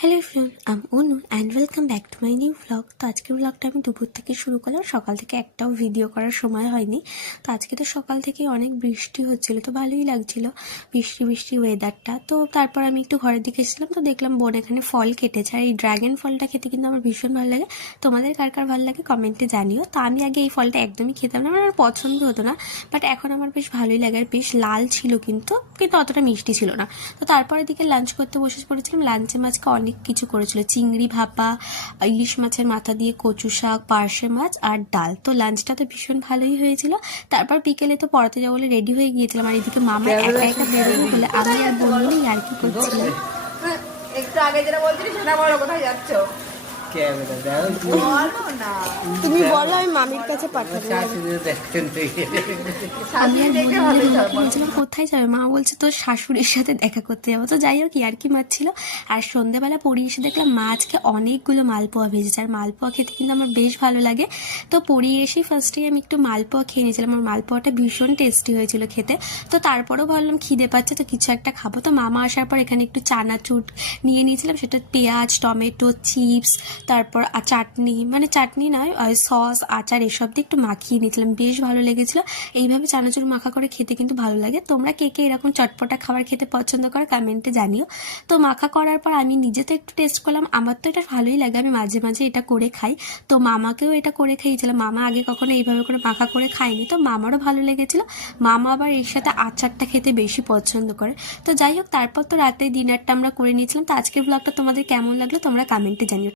Hello everyone, I'm Anu and welcome back to my new vlog. তো আজকের ভ্লগটা আমি দুপুর থেকে শুরু করলাম, সকাল থেকে একটাও ভিডিও করার সময় হয়নি। তো আজকে তো সকাল থেকে অনেক বৃষ্টি হচ্ছিলো, তো ভালোই লাগছিলো বৃষ্টি বৃষ্টি ওয়েদারটা। তো তারপর আমি একটু ঘরের দিকে এসেছিলাম, তো দেখলাম বোন এখানে ফল কেটেছে, আর এই ড্রাগন ফলটা খেতে কিন্তু আমার ভীষণ ভালো লাগে। তোমাদের কার কার ভালো লাগে কমেন্টে জানিও। তো আমি আগে এই ফলটা একদমই খেতাম না, আমার পছন্দ হতো না, বাট এখন আমার বেশ ভালোই লাগে। আর বেশ লাল ছিল, কিন্তু অতটা মিষ্টি ছিল না। তো তারপরের দিকে লাঞ্চ করতে বসে পড়েছিলাম। লাঞ্চে মাছকে অনেক কিছু করেছিল, চিংড়ি ভাপা, ইলিশ মাছের মাথা দিয়ে কচু শাক, পার্শে মাছ আর ডাল। তো লাঞ্চটা তো ভীষণ ভালোই হয়েছিল। তারপর বিকেলে তো পড়াতে যাবো বলে রেডি হয়ে গিয়েছিলাম, আর এদিকে মামা একা একা বেরোবে বলে আমি আর বোন মিলে ইয়ার্কি করছিলাম। একটু আগে যেটা বলছিলি সেটা বলো, কোথায় যাচ্ছ? তুমি বলো, আমি মামির কাছে পাঠাবো। আমি আর বলছিলাম কোথায় যাবে, মা বলছে তোর শাশুড়ির সাথে দেখা করতে যাবো। তো যাই হোক, ইয়ার্কি মারছিল। আর সন্ধ্যেবেলা পড়ি এসে দেখলাম মা আজকে অনেকগুলো মালপোয়া ভেজেছে, আর মালপোয়া খেতে কিন্তু আমার বেশ ভালো লাগে। তো পড়ি এসেই ফার্স্টেই আমি একটু মালপোয়া খেয়ে নিয়েছিলাম, আমার মালপোয়াটা ভীষণ টেস্টি হয়েছিল খেতে। তো তারপরেও ভাবলাম খিদে পাচ্ছে, তো কিছু একটা খাবো। তো মামা আসার পর এখানে একটু চানাচুর নিয়ে নিয়েছিলাম, সেটা পেঁয়াজ, টমেটো, চিপস, তারপর চাটনি, মানে চাটনি নয়, সস, আচার এসব দিয়ে একটু মাখিয়ে নিয়েছিলাম, বেশ ভালো লেগেছিলো। এইভাবে চানাচুর মাখা করে খেতে কিন্তু ভালো লাগে। তোমরা কে কে এরকম চটপটা খাবার খেতে পছন্দ করো কমেন্টে জানিও। তো মাখা করার পর আমি নিজে তো একটু টেস্ট করলাম, আমার তো এটা ভালোই লাগে, আমি মাঝে মাঝে এটা করে খাই। তো মামাকেও এটা করে খাইয়েছিলাম, মামা আগে কখনো এইভাবে করে মাখা করে খায়নি, তো মামারও ভালো লেগেছিলো। মামা আবার এর সাথে আচারটা খেতে বেশি পছন্দ করে। তো যাই হোক, তারপর তো রাতে ডিনারটা আমরা করে নিয়েছিলাম। তো আজকের ব্লগটা তোমাদের কেমন লাগলো তোমরা কমেন্টে জানিও।